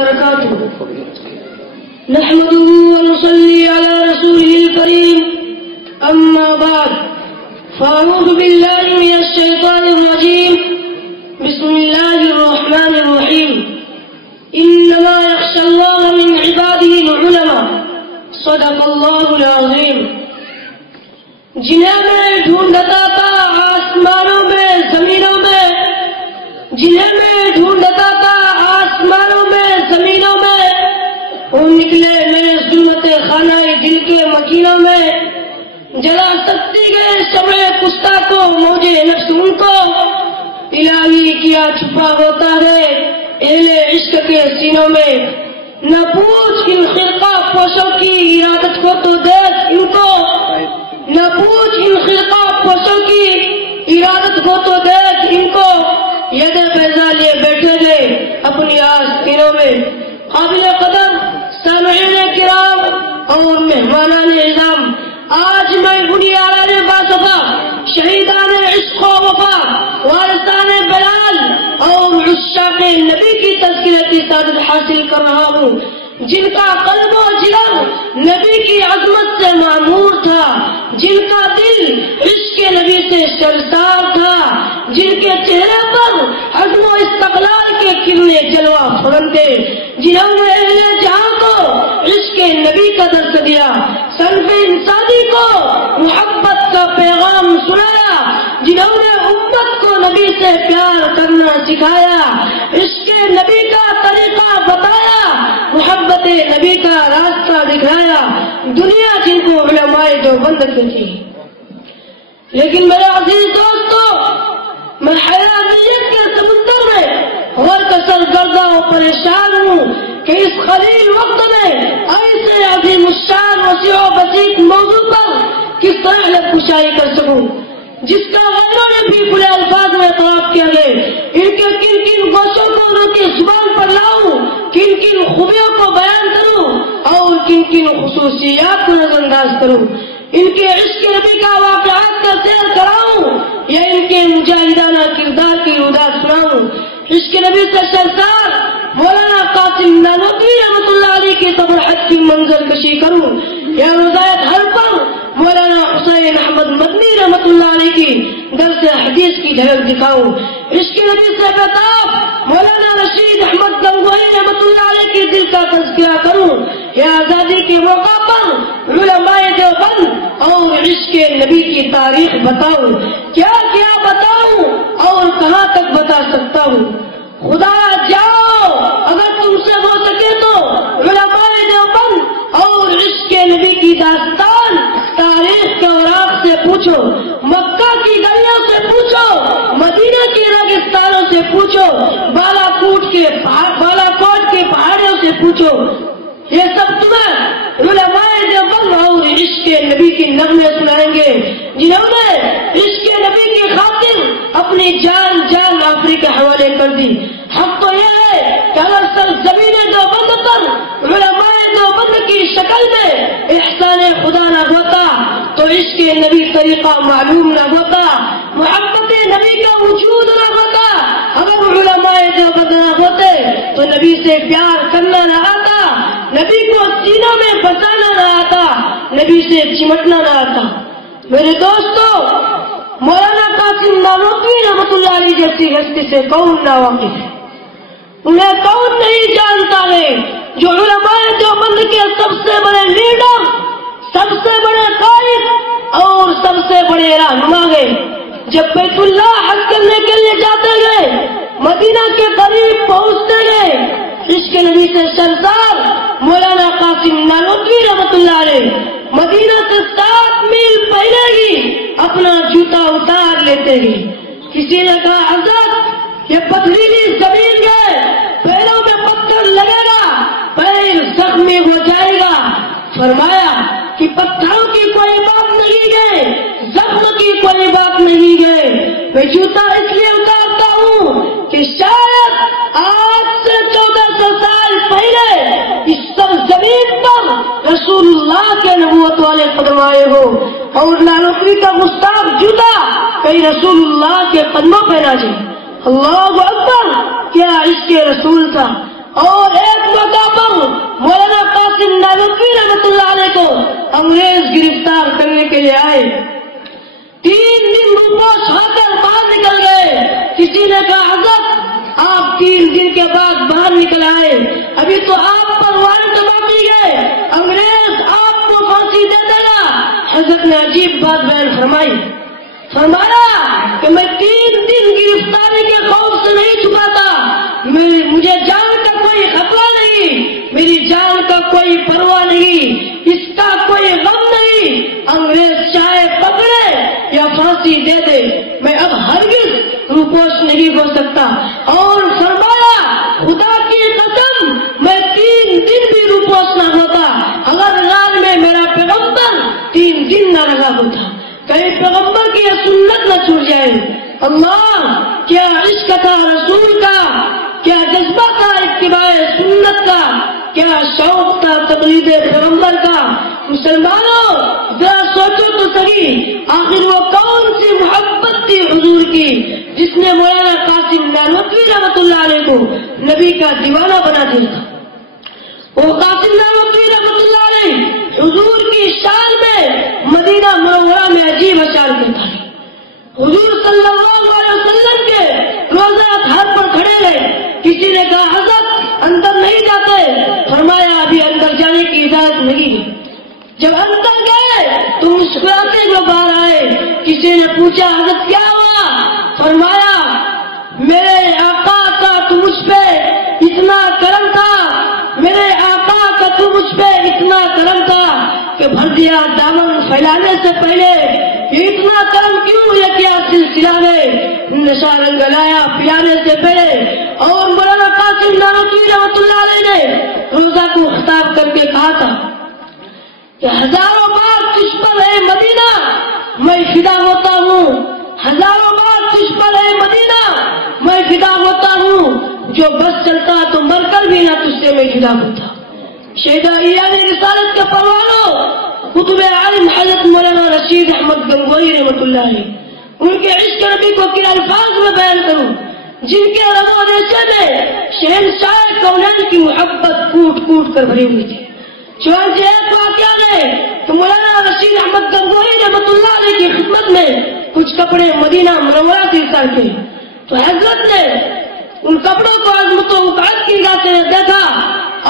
وبركاته. نحمده ونصلي على رسوله الكريم. أما بعد، فأعوذ بالله من الشيطان الرجيم. بسم الله الرحمن الرحيم. إنما يخشى الله من عباده العلماء. صدق الله العظيم. جنہیں میں ڈھونڈتا تھا آسمانوں میں زمینوں میں، جنہیں میں ڈھونڈتا تھا آسمانوں میں زمینوں میں، وہ نکلے میرے ظلمت خانہ دل کے مکینوں میں. جلا سکتی گئے شمع پستہ کو موجے نفس ان کو، الہی کیا چھپا ہوتا ہے اہل عشق کے سینوں میں. نہ پوچھ ان خرقہ پوشوں کی ارادت کو تو دیکھ ان کو، نہ پوچھ ان خرقہ پوشوں کی ارادت کو تو دیکھ ان کو. ید بیضا لیے بیٹھے گئے اپنی آستینوں میں. قابل قدر سامعین کرام اور مہمانان اعظام، آج میں بنیادان باصفا، شہیدان عشق و وفا، وارثان بلال اور عشاق نبی کی تذکرے کی سعادت حاصل کر رہا ہوں، جن کا قلب و جگر نبی کی عظمت سے معمور تھا، جن کا دل عشق نبی سے سرشار تھا، جن کے چہرے پر عزم و استقلال کے کرنے جلوہ فرمتے، جنہوں نے اہل جہاں کو عشق نبی کا درس دیا، صنف انسانی کو محبت کا پیغام سنایا، جنہوں نے امت کو نبی سے پیار کرنا سکھایا، عشق نبی کا طریقہ بتایا، محبت نبی کا راستہ دکھایا، دنیا جن کو علماء دیوبند کہتی. لیکن میرے عزیز دوستو، میں حیاتیت کے سمندر میں غرق سرگردہ و پریشان ہوں کہ اس خلیل وقت میں ایسے عظیم الشان وسیع و بسیط موضوع پر کس طرح کشائی کر سکوں، جس کا غیروں نے بھی بلے الفاظ میں خطاب کیا گئے. ان کے کن کن گوشوں کو ان کی زبان پر لاؤں، کن کن خوبیوں کو بیان کروں اور کن کن خصوصیات کو نظر انداز کروں، ان کے عشق نبی کا واقعات کا سیر کراؤں یا ان کے مجاہدانہ کردار کی اداس سناؤں. عشق نبی سے سرکار مولانا قاسم نانوتوی رحمۃ اللہ علیہ کی صبرحت کی منظر کشی کروں یا روزایت حل پر مولانا حسین احمد مدنی رحمۃ اللہ علیہ کی درس حدیث کی جھلک دکھاؤں. عشق نبی سے خطاب مولانا رشید احمد گنگوہی رحمۃ اللہ علیہ کی دل کا تذکرہ کروں یا آزادی کے موقع پر علماء دیوبند اور عشق نبی کی تاریخ بتاؤں. کیا کیا بتاؤں اور کہاں تک بتا سکتا ہوں. خدا جاؤ اگر تم سے ہو سکے تو علماء دیوبند اور عشق نبی کی داستان تاریخ کے اوراق سے پوچھو، مکہ کی گلیوں سے پوچھو، مدینہ کی ریگستانوں سے پوچھو، بالا کوٹ کے پہاڑیوں سے پوچھو. یہ سب تمہیں علماء دیوبند اور عشق نبی کی نغمے سنائیں گے، جنہوں نے عشق نبی کی خاطر اپنی جان آخری کے حوالے کر دی. حق تو یہ ہے کہ اگر سرزمین دیوبند پر علماء دیوبند کی شکل میں احسان خدا نہ ہوتا تو عشق نبی طریقہ معلوم نہ ہوتا، محبت نبی کا وجود نہ ہوتا. اگر علماء دیوبند نہ ہوتے تو نبی سے پیار کرنا نہ آتا، نبی کو سینوں میں بسانا نہ آتا، نبی سے چمٹنا نہ آتا. میرے دوستو، مولانا قاسم نانوتوی رحمۃ اللہ علیہ جیسی ہستی سے کون نا واقف ہے؟ انہیں کون نہیں جانتا ہے جو علماء دیوبند کے سب سے بڑے لیڈر، سب سے بڑے قائد اور سب سے بڑے رہنما گئے. جب بیت اللہ حج کرنے کے لیے جاتے گئے، مدینہ کے قریب پہنچتے گئے، عشق نبی سے سرکار مولانا قاسم نانوتوی رحمۃ اللہ علیہ مدینہ سے 7 میل پہلے ہی اپنا جوتا اتار لیتے ہیں. کسی نے کہا حضرت یہ پتھریلی زمین ہے، پیروں میں پتھر لگے گا، پیر زخمی ہو جائے گا. فرمایا کہ پتھروں کی کوئی بات نہیں ہے، زخم کی کوئی بات نہیں ہے. میں جوتا اس لیے اتارتا ہوں کہ شاید آج سے 1400 سال پہلے اس سب زمین پر رسول اللہ کے نبوت والے قدم آئے ہو اور نانوتوی کا گستاخ جوتا کہیں رسول اللہ کے قدموں پہ نہ جائے. اللہ اکبر، کیا عشق رسول تھا. اور ایک انگریز گرفتار کرنے کے لیے آئے. 3 دن روپوش ہو کر باہر نکل گئے. کسی نے کہا حضرت آپ 3 دن کے بعد باہر نکل آئے, ابھی تو آپ پر وارنٹ باقی گئے, انگریز آپ کو پھانسی دے دے گا. حضرت نے عجیب بات بیان فرمایا کہ میں 3 دن گرفتاری کے خوف سے نہیں چھپاتا, مجھے جان کا کوئی خطرہ نہیں, میری جان کا کوئی پرواہ نہیں, اس کا کوئی غم نہیں. انگریز چاہے پکڑے یا پھانسی دے دے, میں اب ہرگز روپوش نہیں ہو سکتا. اور فرمایا خدا کی قسم میں 3 دن بھی روپوش نہ ہوتا اگر رات میں میرا پیغمبر 3 دن نہ لگا ہوتا. کہیں پیغمبر کی یہ سنت نہ چھوٹ جائے. اللہ کیا عشق تھا رسول کا, کیا جذبہ تھا اتباع سنت کا, کیا شوق تھا تقلید پیغمبر کا. مسلمانوں ذرا سوچو تو صحیح, آخر وہ کون سی محبت تھی حضور کی جس نے مولانا قاسم نانوتوی رحمۃ اللہ علیہ کو نبی کا دیوانہ بنا دیا تھا. وہ قاسم نانوتوی رحمۃ اللہ علیہ حضور کی شان میں مدینہ منورہ میں عجیب اشعار کرتا ہے. حضور صلی اللہ علیہ وسلم کے روزہ گھر پر کھڑے رہے. کسی نے کہا حضرت اندر نہیں جاتے, فرمایا ابھی اندر جانے کی اجازت نہیں ہے. جب اندر گئے تو مسکراتے جو باہر آئے. کسی نے پوچھا حضرت کیا ہوا, فرمایا میرے آقا کا تو مجھ پہ اتنا کرم تھا, میرے آقا کا تو مجھ پہ اتنا کرم تھا کہ بھر دیا دامن پھیلانے سے پہلے. یہ اتنا کرم کیوں یہ کیا سلسلہ میں نشہ رنگ لایا پلانے سے پہلے. اور مولانا قاسم نانوتوی رحمۃ اللہ علیہ نے روزہ کو خطاب کر کے کہا تھا کہ ہزاروں بار تجھ پر ہے مدینہ میں فدا ہوتا ہوں, ہزاروں بار تجھ پر ہے مدینہ میں فدا ہوتا ہوں, جو بس چلتا تو مر کر بھی نہ تجھ سے میں فدا ہوتا. شیخ ایرانی رسالت کے پروانوں قطب عالم حضرت مولانا رشید احمد گنگوئی رحمۃ اللہ علیہ, ان کے عشق نبی کو کن الفاظ میں بیان کروں جن کے رضا ریشے میں شہنشاہ کونین کی محبت کوٹ کوٹ کر بھری ہوئی تھی. چنانچہ ایک واقعہ ہے کہ مولانا رشید احمد گنگوئی رحمۃ اللہ علیہ کی خدمت میں کچھ کپڑے مدینہ منورہ سے اتار کے, تو حضرت نے ان کپڑوں کو عظمت و وقعت کی نگاہ سے دیکھا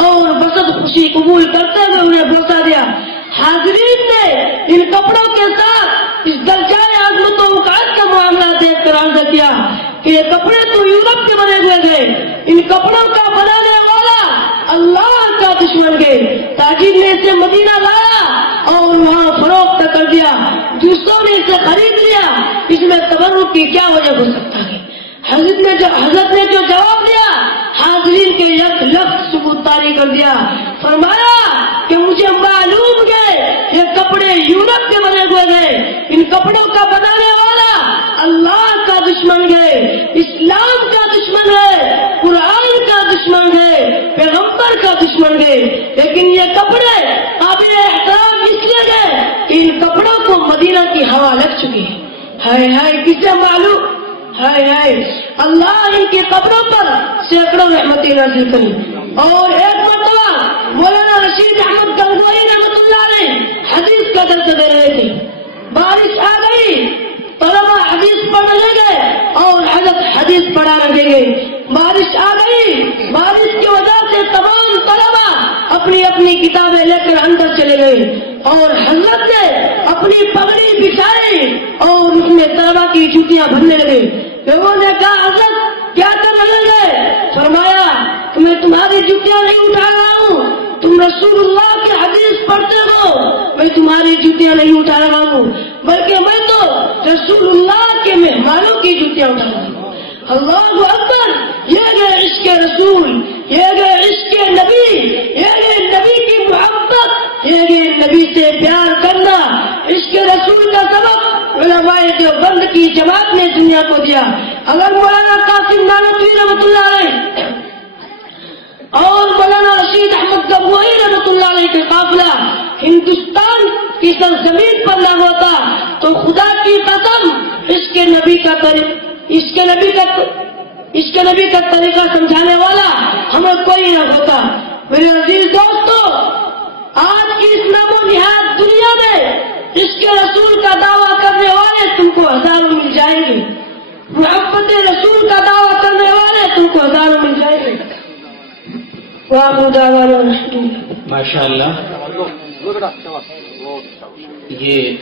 اور بسط خوشی قبول کرتے ہوئے انہیں بوسہ دیا. حاضرین نے ان کپڑوں کے ساتھ اس درجہ عظمت و وقعت کا معاملہ دیکھ کر عرض کیا کہ یہ کپڑے تو یورپ کے بنے ہوئے تھے, ان کپڑوں کا بنانے والا اللہ کا دشمن گئے. تاجر نے اسے مدینہ لایا اور وہاں فروخت کر دیا, دوسروں نے اسے خرید لیا. اس میں تبرک کی کیا وجہ ہو سکتا ہے؟ حضرت نے جو جواب دیا حاضرین کے یک لفظ سکوت طاری کر دیا. فرمایا کہ مجھے معلوم ہے یہ کپڑے یورپ کے بنے ہوئے گئے, ان کپڑوں کا بنانے والا اللہ کا دشمن ہے, اسلام کا دشمن ہے, قرآن کا دشمن ہے, پیغمبر کا دشمن ہے. لیکن یہ کپڑے قابل احترام اس لیے گئے کہ ان کپڑوں کو مدینہ کی ہوا لگ چکی ہے. ہائے ہائے کسے معلوم, ہائے ہائے اللہ ان کی قبروں پر سینکڑوں رحمتیں نازل کریں. اور ایک مرتبہ مولانا رشید احمد گنگوئی رحمۃ اللہ علیہ حدیث کا درس دے رہے تھے. بارش آ گئی, طلبا حدیث پڑھنے لگے اور حضرت حدیث پڑھانے لگے. بارش آ گئی, بارش کی وجہ سے تمام طلبا اپنی اپنی کتابیں لے کر اندر چلے گئے اور حضرت نے اپنی پگڑی بچھائی اور اس میں طلبا کی جوتیاں بھرنے لگے. لوگوں نے کہا حضرت کیا کر رہے ہیں؟ فرمایا کہ میں تمہاری جوتیاں نہیں اٹھا رہا ہوں, تم رسول اللہ کی حدیث پڑھتے ہو, میں تمہاری جوتیاں نہیں اٹھا رہا ہوں, بلکہ میں تو رسول اللہ کے مہمانوں کی جوتیاں اٹھا رہا ہوں. اللہ اکبر, یہ گئے عشق رسول, یہ گئے عشق نبی, یہ گئے نبی کی محبت, یہ گئے نبی سے پیار کرنا. عشق رسول کا سبب علماء دیوبند کی جماعت نے دنیا کو دیا. اگر مولانا قاسم نانوتوی رحمۃ اللہ علیہ اور مولانا رشید احمد گنگوئی رحمۃ اللہ علیہ کا قافلہ ہندوستان کی سرزمین پر نہ ہوتا تو خدا کی قسم عشق نبی کا طریقہ سمجھانے والا ہمیں کوئی نہ ہوتا. میرے عزیز دوستو, آج کی اس نام و نہایت دنیا میں اس کے رسول کا دعویٰ کرنے والے تم کو ہزاروں مل جائیں گے، محبت رسول کا دعویٰ کرنے والے تم کو ہزاروں مل جائیں گے۔ ماشاء اللہ، یہ